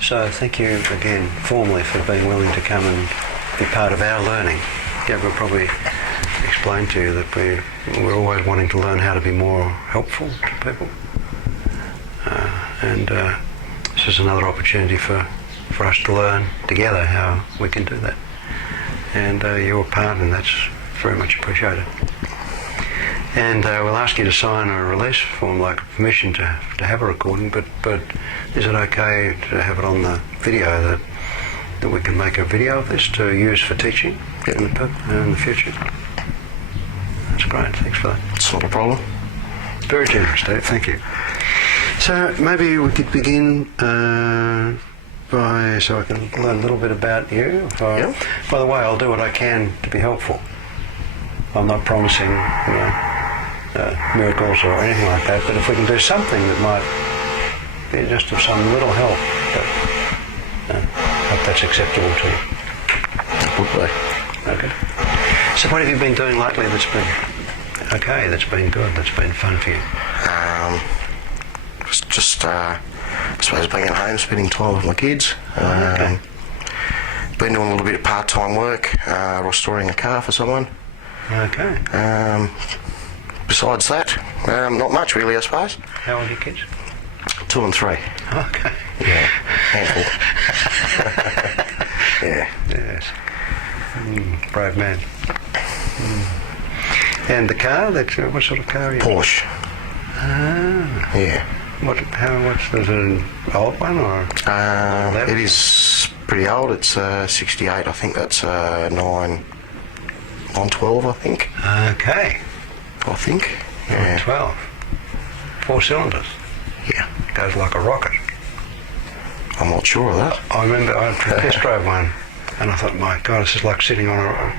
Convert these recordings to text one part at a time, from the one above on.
So thank you again formally for being willing to come and be part of our learning. Yeah, we'll probably explain to you that we're always wanting to learn how to be more helpful to people. And this is another opportunity for us to learn together how we can do that. And your part, and that's very much appreciated. And we'll ask you to sign a release form, like permission to have a recording, but is it okay to have it on the video that we can make a video of this to use for teaching in the future? That's great, thanks for that. It's not a problem. Very generous, Dave, thank you. So maybe we could begin so I can learn a little bit about you. Yeah. By the way, I'll do what I can to be helpful. I'm not promising miracles or anything like that, but if we can do something that might be just of some little help, I hope that's acceptable to you. Would be. Okay. So what have you been doing lately that's been okay, that's been good, that's been fun for you? Just I suppose being at home, spending time with my kids. Okay. Been doing a little bit of part-time work, restoring a car for someone. Okay. Besides that, not much really, I suppose. How old are your kids? 2 and 3. Okay. Yeah, handful. Yeah. Yes. Brave man. And the car? What sort of car are you? Porsche. Ah. Yeah. Is it an old one or? It is pretty old. It's 68. I think that's 912. I think. Okay. I think. Yeah. 12. 4 cylinders. Yeah. Goes like a rocket. I'm not sure of that. I remember I test drove one, and I thought, my God, this is like sitting on a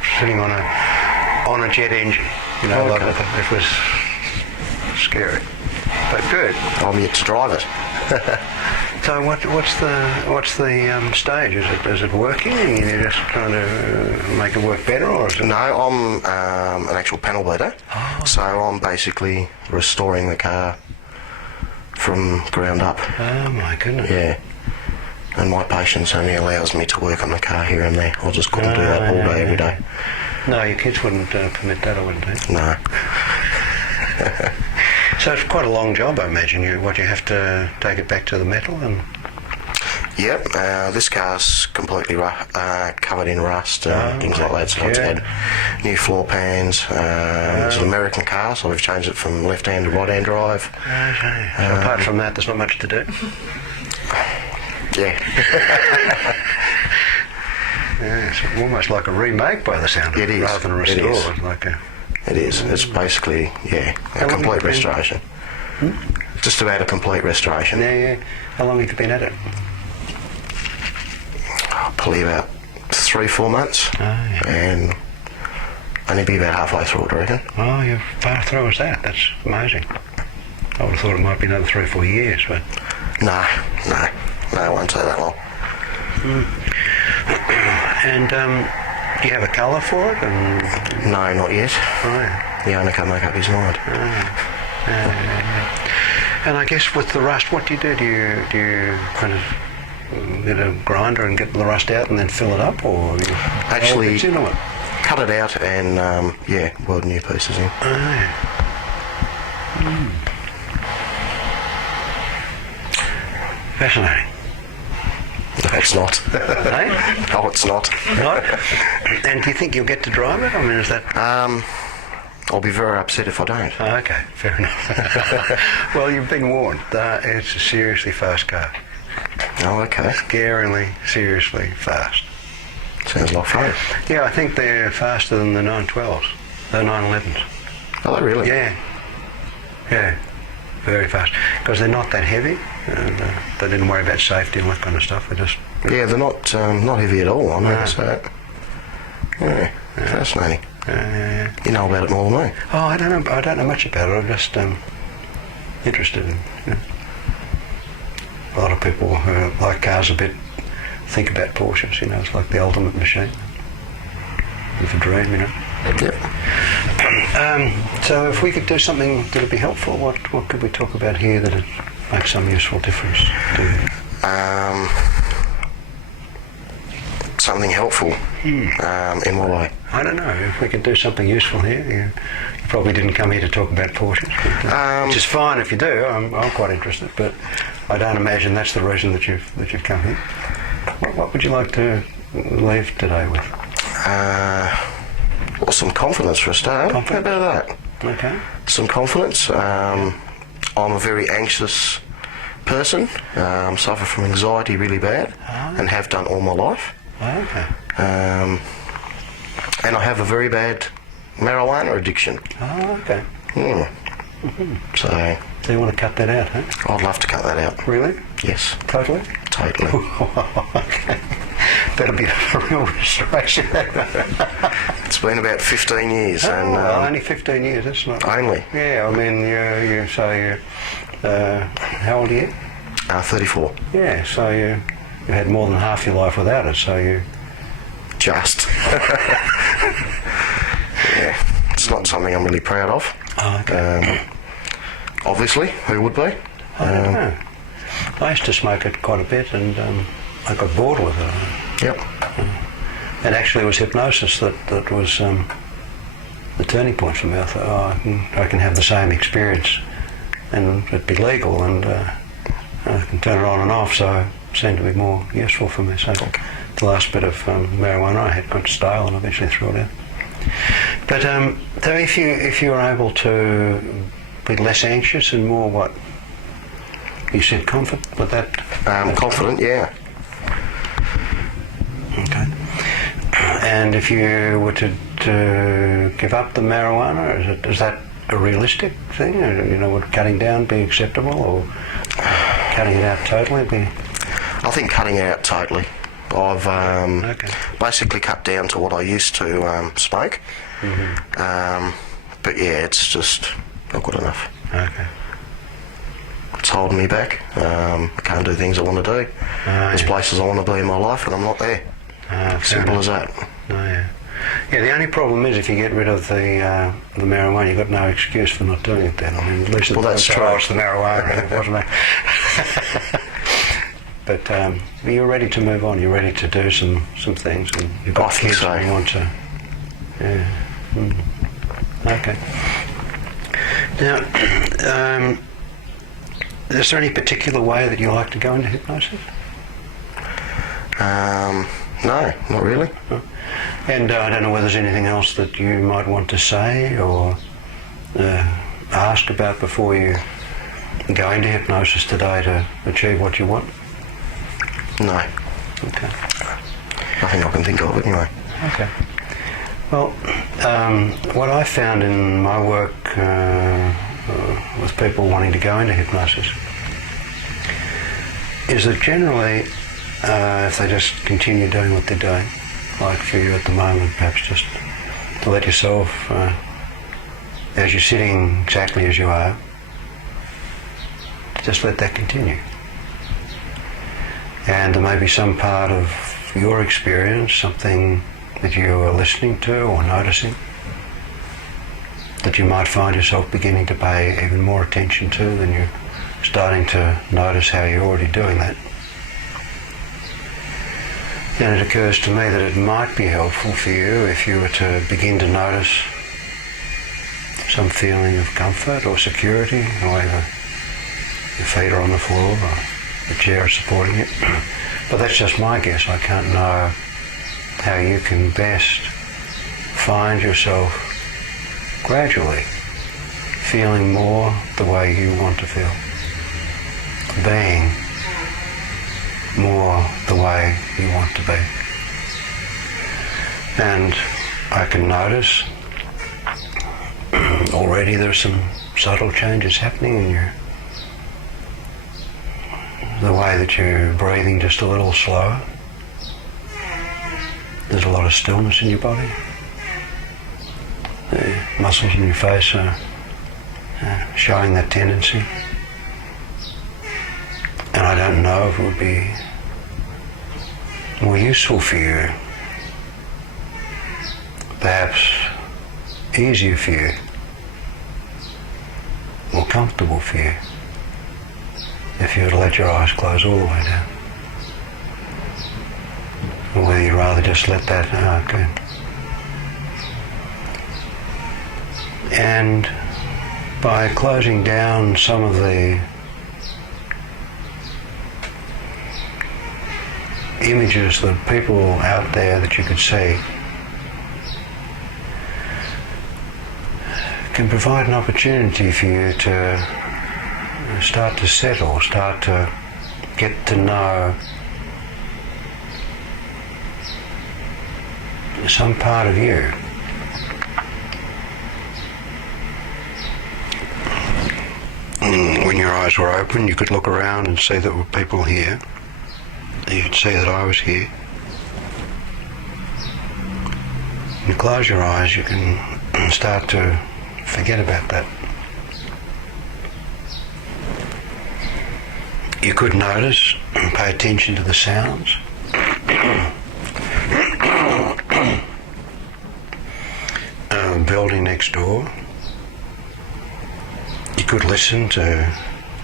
jet engine. You know, Okay. it was scary, but good. I'm yet to drive it. So what's the stage? Is it working, and you're just trying to make it work better, or is it? No, I'm an actual panel beater. Oh. So I'm basically restoring the car from ground up. Oh my goodness. Yeah. And my patience only allows me to work on the car here and there. I just couldn't do that all day, every day. No, your kids wouldn't permit that, I wouldn't think. No. So it's quite a long job, I imagine. You have to take it back to the metal and. Yep, this car's completely covered in rust and things like that. So it's had new floor pans. It's an American car, so we've changed it from left-hand to right-hand drive. Okay. So apart from that, there's not much to do. Yeah. Yeah, it's almost like a remake by the sound of it. It is. Rather than a restore. It is. It's like a. It is. It's basically, a complete restoration. Just about a complete restoration. Yeah. How long have you been at it? Probably about 3-4 months. Oh, yeah. And only be about halfway through it, I reckon. Oh, you're far through as that. That's amazing. I would have thought it might be another 3 or 4 years, but. No, it won't take that long. And do you have a colour for it? And. No, not yet. Oh, yeah. The owner can't make up his mind. And I guess with the rust, what do you do? Do you kind of get a grinder and get the rust out and then fill it up, or you Actually, it into it? Cut it out and weld new pieces in. Oh, yeah. Fascinating. No, it's not. Hey? No, it's not. Not? And do you think you'll get to drive it? I mean, is that... I'll be very upset if I don't. Oh, okay, fair enough. Well, you've been warned. It's a seriously fast car. Oh, okay. Scaringly, seriously fast. Sounds like fun. Yeah, I think they're faster than the 912s, the 911s. Oh, really? Yeah, very fast. Because they're not that heavy, and they didn't worry about safety and that kind of stuff. They just... Yeah, they're not heavy at all. I noticed that. Yeah, fascinating. You know about it more than me. Oh, I don't know much about it. I'm just interested in. A lot of people who like cars a bit think about Porsches. It's like the ultimate machine. It's a dream, Yep. So if we could do something that would be helpful, what could we talk about here that would make some useful difference to you? something helpful in what way? I don't know. If we could do something useful here, you probably didn't come here to talk about portions, which is fine if you do. I'm quite interested, but I don't imagine that's the reason that you've come here. What would you like to leave today with? Well, some confidence for a start. Confidence? How about that? Okay. Some confidence. I'm a very anxious person. Suffer from anxiety really bad, and have done all my life. Okay. And I have a very bad marijuana addiction. Oh, okay. So you want to cut that out, huh? I'd love to cut that out. Really? Yes, Totally? totally. Okay. That'll be a real restoration. It's been about 15 years. Oh, and well, only 15 years, that's not... Only? Yeah, I mean, how old are you? 34. Yeah, so you had more than half your life without it, so you... Just. Yeah, it's not something I'm really proud of. Oh, okay. Obviously, who would be? I don't know. I used to smoke it quite a bit, and I got bored with it. Yep. And actually it was hypnosis that was the turning point for me. I thought, I can have the same experience and it'd be legal, and I can turn it on and off, so it seemed to be more useful for me. So the last bit of marijuana I had got stale and eventually threw it out. But so if you were able to be less anxious and more what? You said confident, but that... Confident, yeah. Okay. And if you were to give up the marijuana, is that a realistic thing? Or, would cutting down be acceptable, or cutting it out totally be? I think cutting it out totally. I've basically cut down to what I used to smoke. But yeah, it's just not good enough. Okay. It's holding me back. I can't do things I want to do. There's places I want to be in my life and I'm not there. Simple as that. Oh, yeah. Yeah, the only problem is if you get rid of the marijuana, you've got no excuse for not doing it then. I mean, at least that's true. It's the marijuana, wasn't it? But you're ready to move on. You're ready to do some things, and you've got kids so. and you want to. Yeah. Okay. Now, is there any particular way that you like to go into hypnosis? No, not really. And I don't know whether there's anything else that you might want to say or ask about before you go into hypnosis today to achieve what you want? No. Okay. Nothing I can think of anyway. Okay. Well, what I found in my work with people wanting to go into hypnosis is that generally if they just continue doing what they're doing, like for you at the moment, perhaps just to let yourself, as you're sitting exactly as you are, just let that continue. And there may be some part of your experience, something that you are listening to or noticing, that you might find yourself beginning to pay even more attention to than you're starting to notice how you're already doing that. And it occurs to me that it might be helpful for you if you were to begin to notice some feeling of comfort or security, either your feet are on the floor or the chair is supporting it. But that's just my guess. I can't know how you can best find yourself gradually feeling more the way you want to feel, being more the way you want to be. And I can notice already there's some subtle changes happening in the way that you're breathing just a little slower. There's a lot of stillness in your body. The muscles in your face are showing that tendency. And I don't know if it would be more useful for you, perhaps easier for you, more comfortable for you, if you were to let your eyes close all the way down. or whether you'd rather just let that, okay. And by closing down some of the images, the people out there that you could see, can provide an opportunity for you to start to settle, start to get to know some part of you. When your eyes were open, you could look around and see that there were people here. You could see that I was here. When you close your eyes, you can start to forget about that. You could notice and pay attention to the sounds. Building next door. You could listen to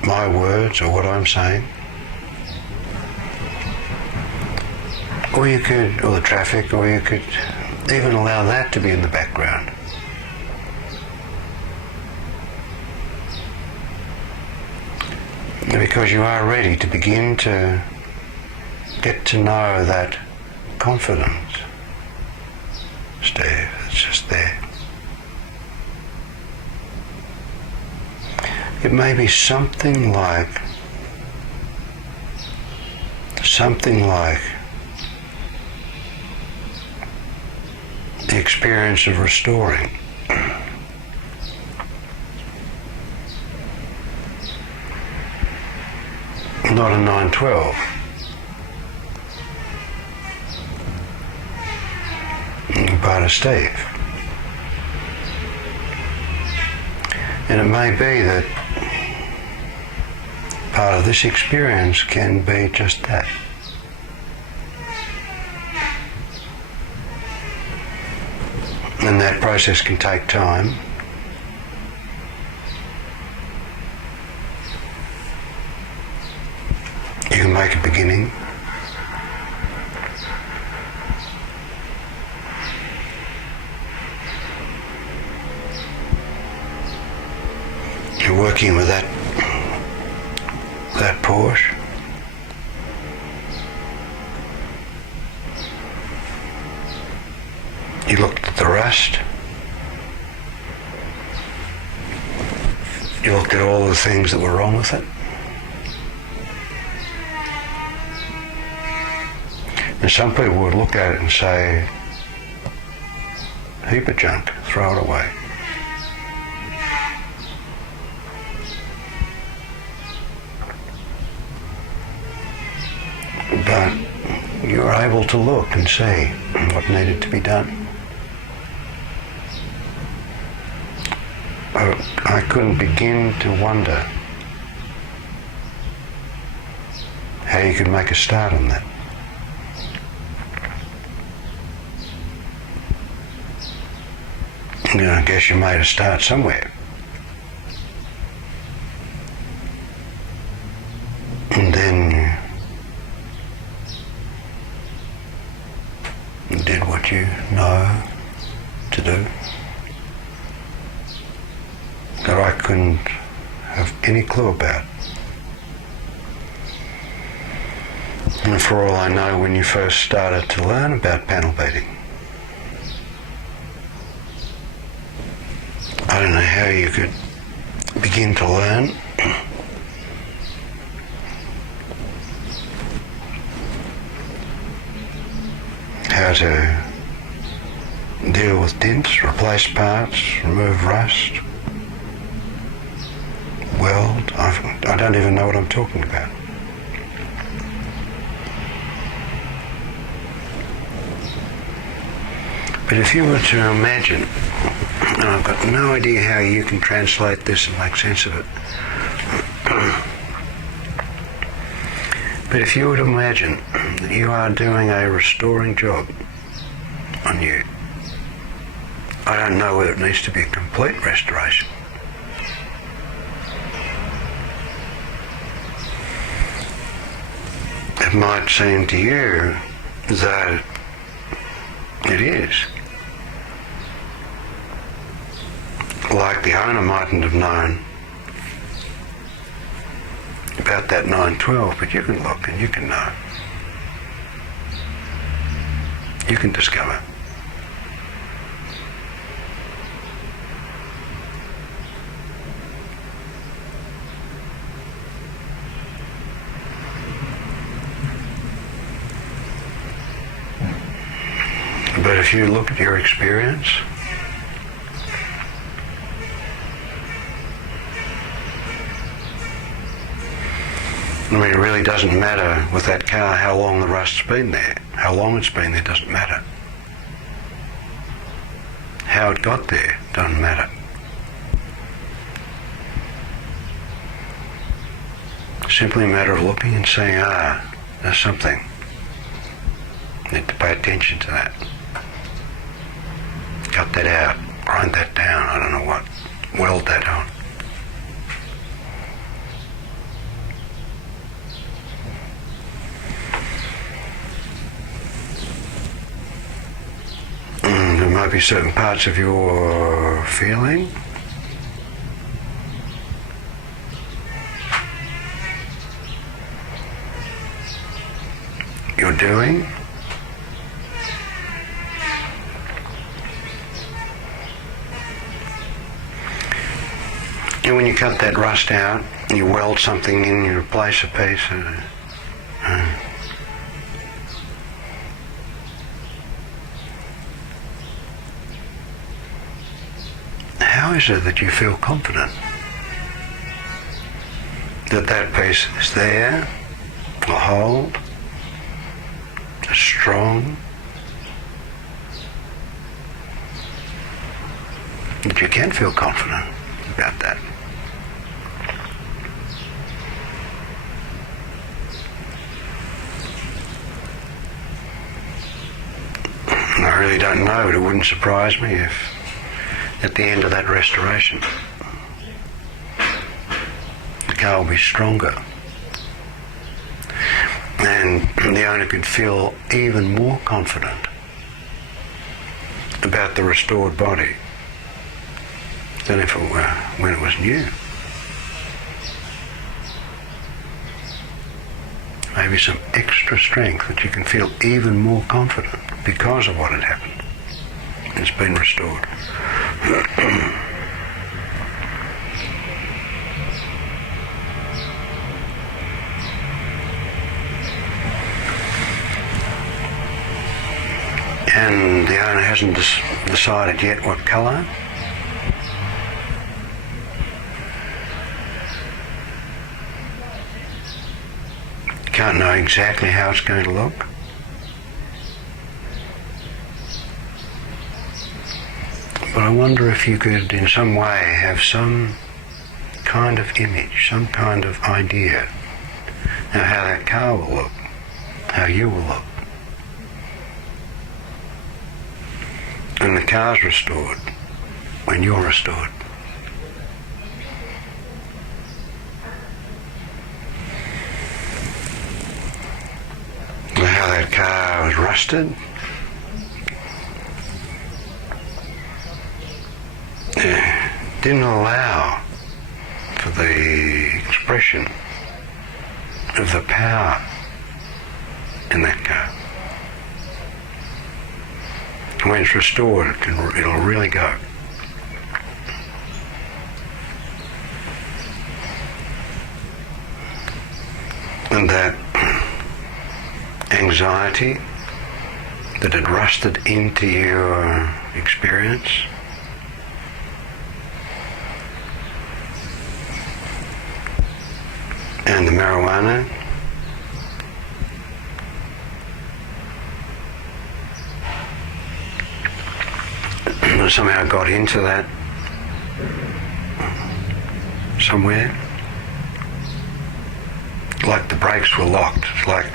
my words or what I'm saying. Or you could, or the traffic, or you could even allow that to be in the background. Because you are ready to begin to get to know that confidence, Steve, it's just there. It may be something like the experience of restoring. Not a 912. But a Steve. And it may be that part of this experience can be just that. And that process can take time. You can make a beginning. You're working with that Porsche. You looked at the rust. You looked at all the things that were wrong with it. And some people would look at it and say, heap of junk, throw it away. But you were able to look and see what needed to be done. I couldn't begin to wonder how you could make a start on that. You know, I guess you made a start somewhere. And then you did what you know to do. That I couldn't have any clue about. And for all I know, when you first started to learn about panel beating, I don't know how you could begin to learn how to deal with dents, replace parts, remove rust, weld. I don't even know what I'm talking about. But if you were to imagine, and I've got no idea how you can translate this and make sense of it, but if you were to imagine that you are doing a restoring job on you, I don't know whether it needs to be a complete restoration. It might seem to you So it is. Like the owner mightn't have known about that 912, but you can look and you can know. You can discover. But if you look at your experience, I mean, it really doesn't matter with that car how long the rust's been there. How long it's been there doesn't matter. How it got there doesn't matter. Simply a matter of looking and saying, there's something. Need to pay attention to that. Cut that out, grind that down, I don't know what, weld that on. There might be certain parts of your feeling you're doing and when you cut that rust out, you weld something in, you replace a piece how is it that you feel confident that that piece is there, will hold, is strong, that you can feel confident about that? I really don't know, but it wouldn't surprise me if at the end of that restoration the car will be stronger and the owner could feel even more confident about the restored body than if it were when it was new. Maybe some extra strength that you can feel even more confident because of what had happened. It's been restored. And the owner hasn't decided yet what colour. Can't know exactly how it's going to look. But I wonder if you could in some way have some kind of image, some kind of idea of how that car will look, how you will look. And the car's restored when you're restored. And how that car was rusted. Didn't allow for the expression of the power in that car. When it's restored, it'll really go. And that anxiety that had rusted into your experience and the marijuana somehow got into that somewhere, like the brakes were locked. It's like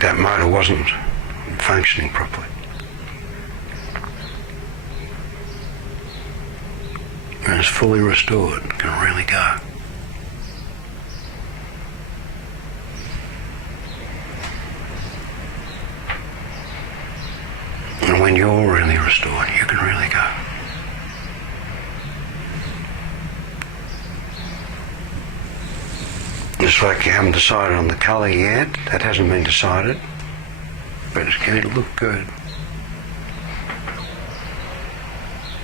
that motor wasn't functioning properly. and is fully restored can really go. And when you're really restored, you can really go. It's like you haven't decided on the colour yet. That hasn't been decided. But it's going to look good.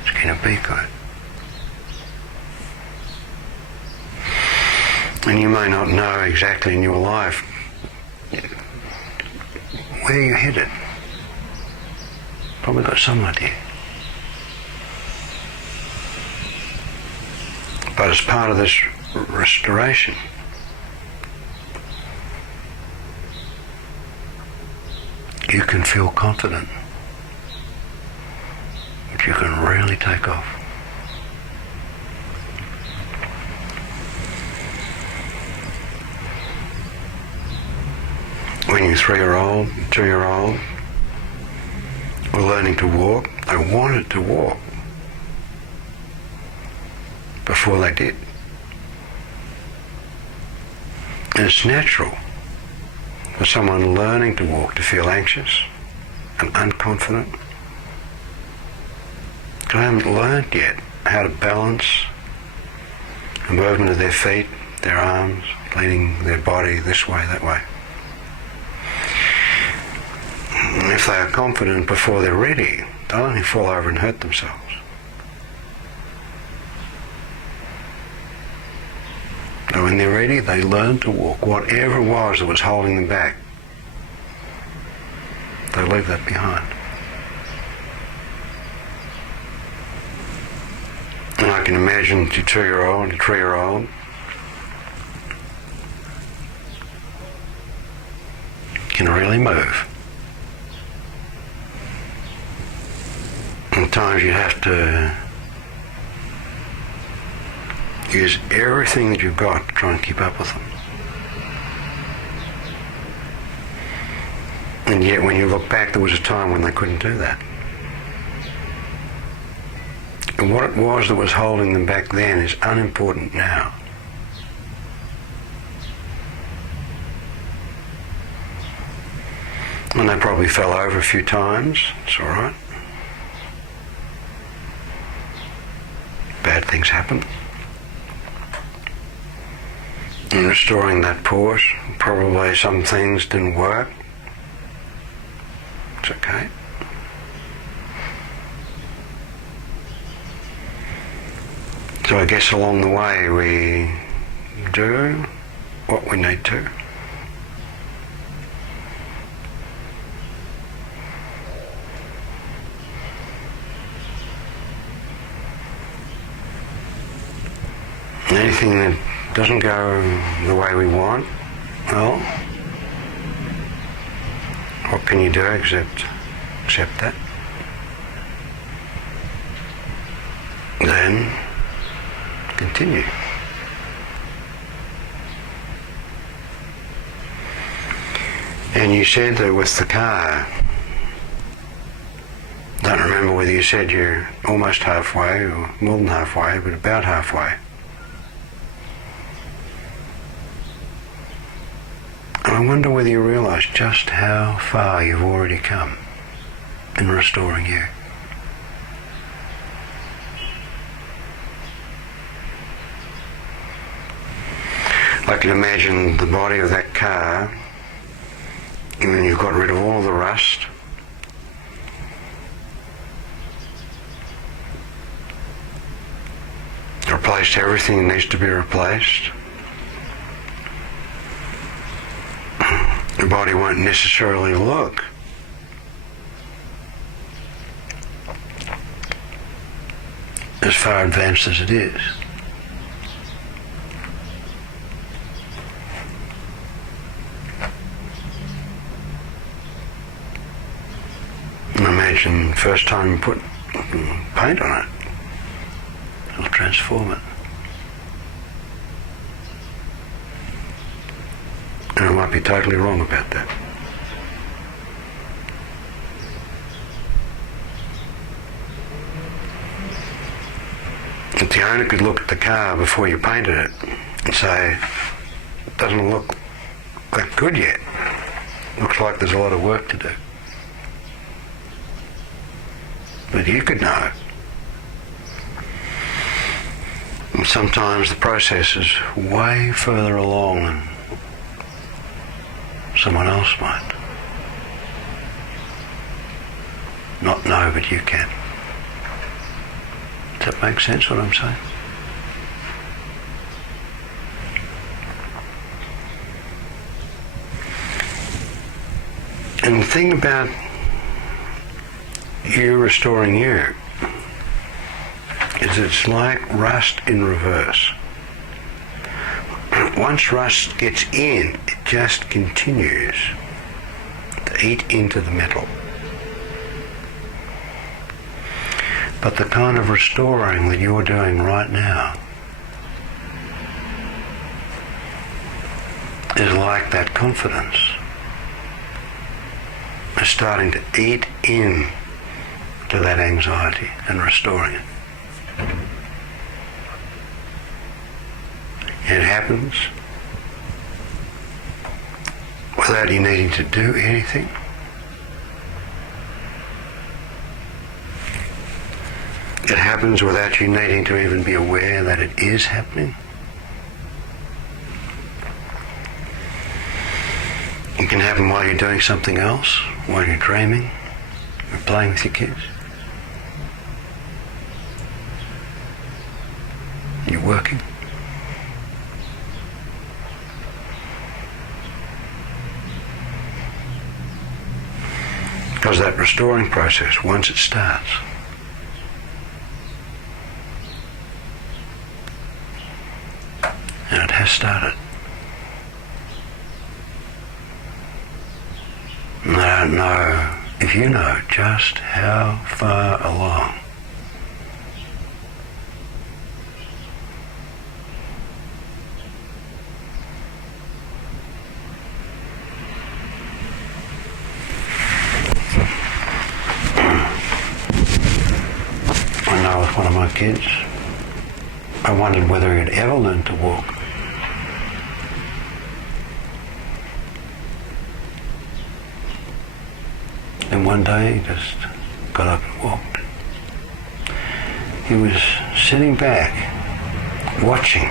It's going to be good. And you may not know exactly in your life where you're headed. Probably got some idea. But as part of this restoration, you can feel confident that you can really take off. When you're 3-year-old, 2-year-old, were learning to walk, they wanted to walk before they did. And it's natural for someone learning to walk to feel anxious and unconfident. Because they haven't learned yet how to balance the movement of their feet, their arms, leaning their body this way, that way. And if they are confident before they're ready, they'll only fall over and hurt themselves. So when they're ready, they learn to walk. Whatever it was that was holding them back, they leave that behind. And I can imagine your 2-year-old, your 3-year-old can really move. And at times you have to use everything that you've got to try and keep up with them. And yet when you look back, there was a time when they couldn't do that. And what it was that was holding them back then is unimportant now. And they probably fell over a few times. It's all right. Bad things happen. And restoring that pause, probably some things didn't work. It's okay. So I guess along the way we do what we need to. And anything that doesn't go the way we want, well, what can you do except accept that? Then continue. And you said that with the car, don't remember whether you said you're almost halfway or more than halfway, but about halfway. I wonder whether you realise just how far you've already come in restoring you. I can imagine the body of that car, when you've got rid of all the rust, replaced everything that needs to be replaced. Your body won't necessarily look as far advanced as it is. And imagine the first time you put paint on it, it'll transform it. And I might be totally wrong about that. If the owner could look at the car before you painted it and say, doesn't look that good yet, looks like there's a lot of work to do. But you could know. And sometimes the process is way further along than someone else might. Not know, but you can. Does that make sense what I'm saying? And the thing about you restoring you is it's like rust in reverse. Once rust gets in, it just continues to eat into the metal. But the kind of restoring that you're doing right now is like that confidence. It's starting to eat in to that anxiety and restoring it. It happens without you needing to do anything. It happens without you needing to even be aware that it is happening. It can happen while you're doing something else, while you're dreaming, or playing with your kids. You're working. Because that restoring process, once it starts, and it has started. And I don't know if you know just how far along I know with one of my kids, I wondered whether he'd ever learn to walk. And one day he just got up and walked. He was sitting back, watching.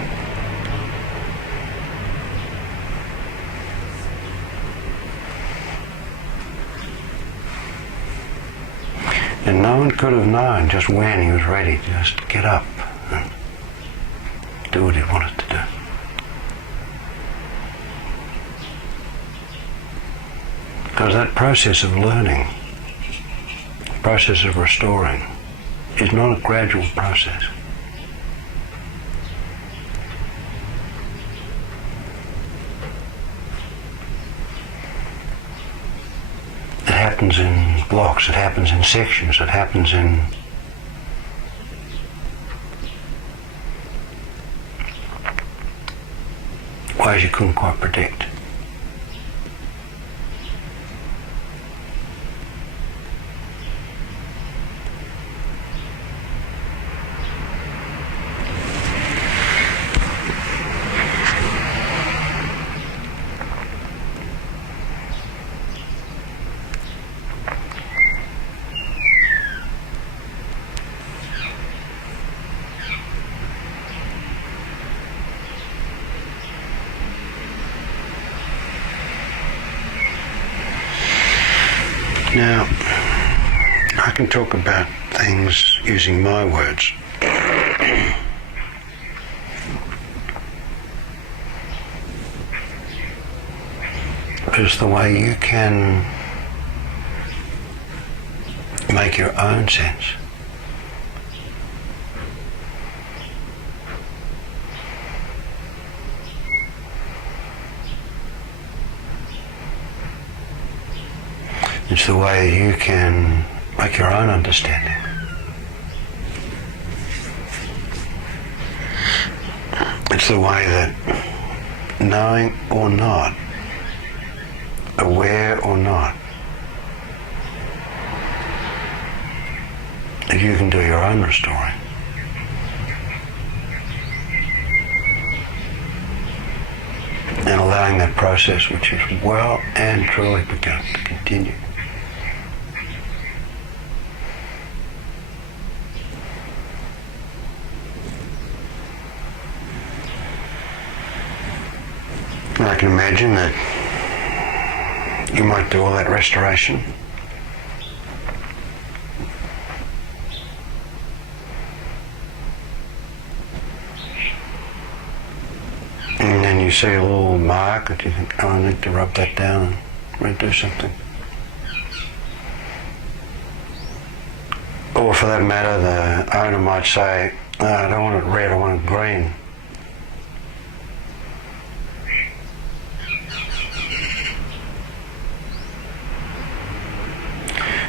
And no one could have known just when he was ready to just get up and do what he wanted to do. Because that process of learning, process of restoring, is not a gradual process. It happens in blocks, it happens in sections, it happens in ways you couldn't quite predict. Now, I can talk about things using my words. It's the way you can make your own sense. It's the way you can make your own understanding. It's the way that, knowing or not, aware or not, that you can do your own restoring. allowing that process, which is well and truly begun, to continue. And I can imagine that you might do all that restoration. And then you see a little mark that you think, oh, I need to rub that down and redo something. Or for that matter, the owner might say, oh, I don't want it red, I want it green.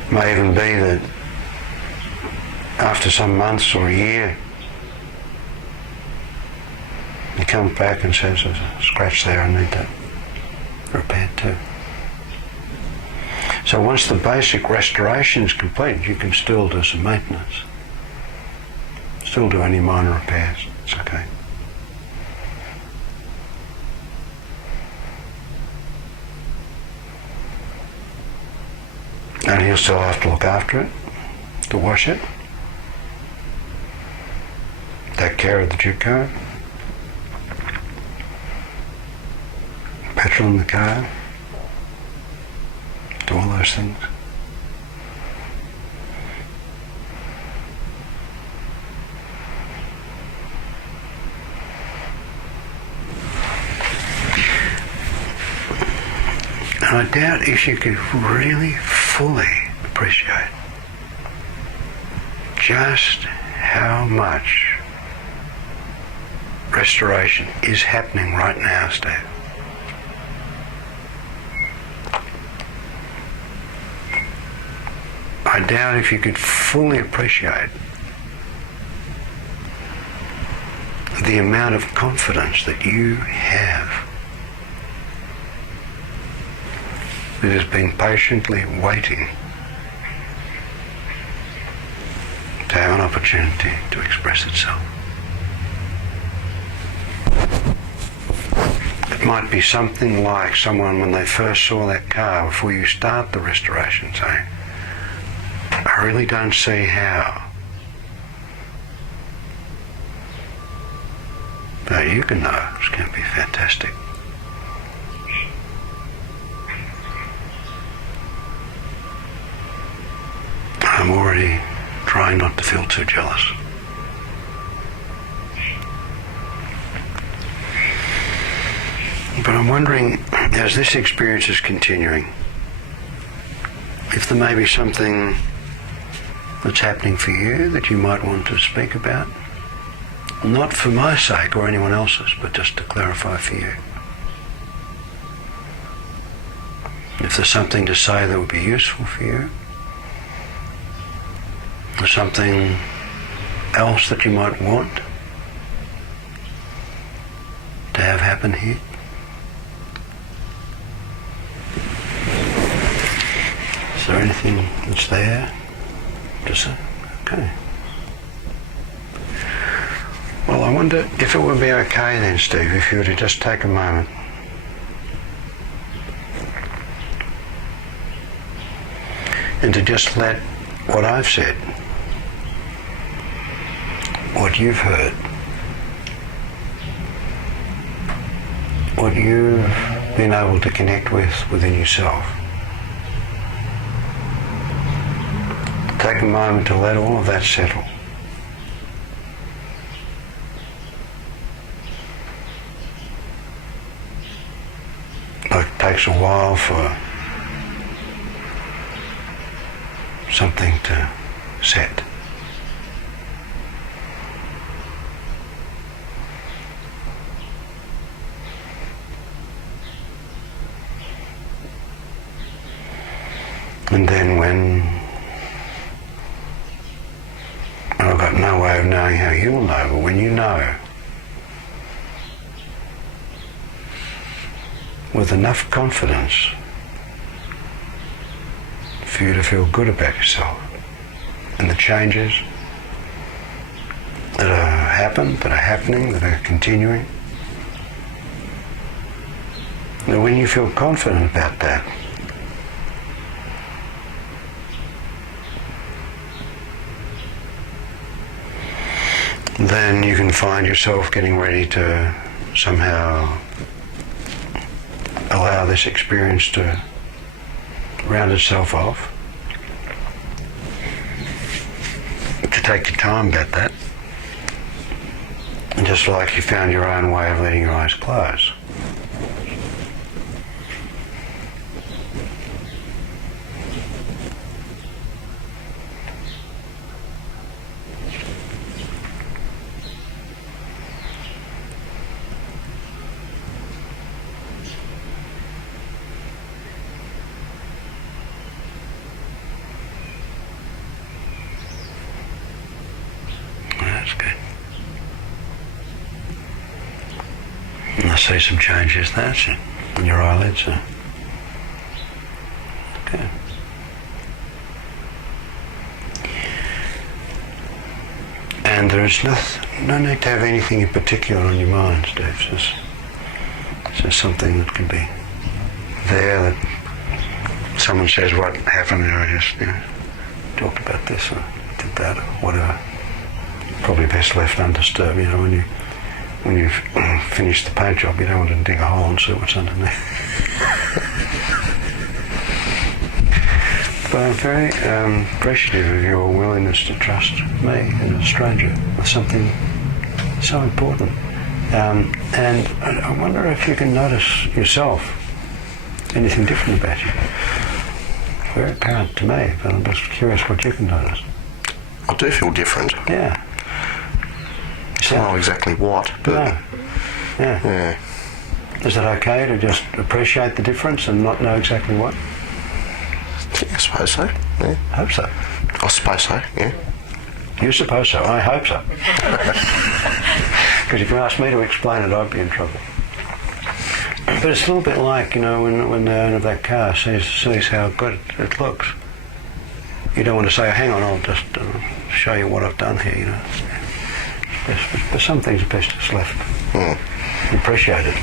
It may even be that after some months or a year, he comes back and says, there's a scratch there, I need that repaired too. So once the basic restoration is complete, you can still do some maintenance. Still do any minor repairs, it's okay. And he'll still have to look after it, to wash it, take care of the jute car, petrol in the car, do all those things. And I doubt if you could really fully appreciate just how much restoration is happening right now, Steve. I doubt if you could fully appreciate the amount of confidence that you have that has been patiently waiting to have an opportunity to express itself. It might be something like someone, when they first saw that car before you start the restoration, saying, I really don't see how. But you can know it's going to be fantastic. I'm already trying not to feel too jealous. But I'm wondering, as this experience is continuing, if there may be something that's happening for you that you might want to speak about. Not for my sake or anyone else's, but just to clarify for you. If there's something to say that would be useful for you, or something else that you might want to have happen here. Is there anything that's there? Just okay. Well, I wonder if it would be okay then, Steve, if you were to just take a moment and to just let what I've said, what you've heard, what you've been able to connect with within yourself, take a moment to let all of that settle. It takes a while for something to set. And then when I've got no way of knowing how you'll know, but when you know, with enough confidence for you to feel good about yourself and the changes that are happening, that are continuing, Now, when you feel confident about that, then you can find yourself getting ready to somehow allow this experience to round itself off. To take your time about that. And just like you found your own way of letting your eyes close. That's good. And I see some changes there in your eyelids. Good. And there is no need to have anything in particular on your mind, Steve. It's just something that can be there that someone says what happened, and I just talked about this or did that or whatever. Probably best left undisturbed. When you've finished the paint job, you don't want to dig a hole and see what's underneath. But I'm very appreciative of your willingness to trust me as a stranger with something so important. And I wonder if you can notice yourself anything different about you. Very apparent to me, but I'm just curious what you can notice. I do feel different. Yeah. I don't know exactly what, but... No. Yeah. Is it okay to just appreciate the difference and not know exactly what? Yeah, I suppose so, yeah. I hope so. I suppose so, yeah. You suppose so? I hope so. Because if you asked me to explain it, I'd be in trouble. But it's a little bit like, when the owner of that car sees how good it looks. You don't want to say, hang on, I'll just show you what I've done here, But some things are best just left appreciated.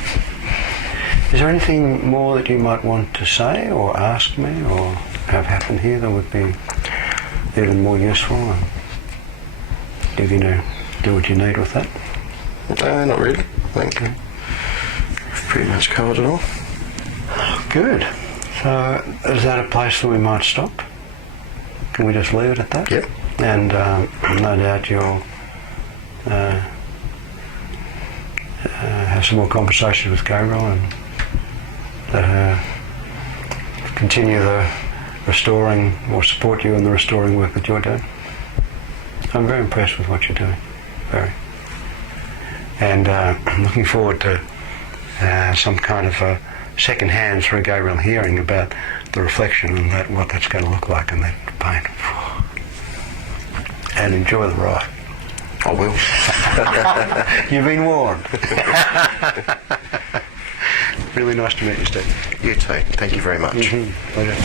Is there anything more that you might want to say or ask me or have happen here that would be even more useful and give you do what you need with that? No, not really. I think we've pretty much covered it all. Good. So is that a place that we might stop? Can we just leave it at that? Yep. And no doubt you'll have some more conversation with Gabriel and let her continue the restoring or support you in the restoring work that you're doing. I'm very impressed with what you're doing, very. And I'm looking forward to some kind of a second hand through Gabriel hearing about the reflection and what that's going to look like in that paint. And enjoy the ride. I will. You've been warned. Really nice to meet you, Steve. You too. Thank you very much. Pleasure.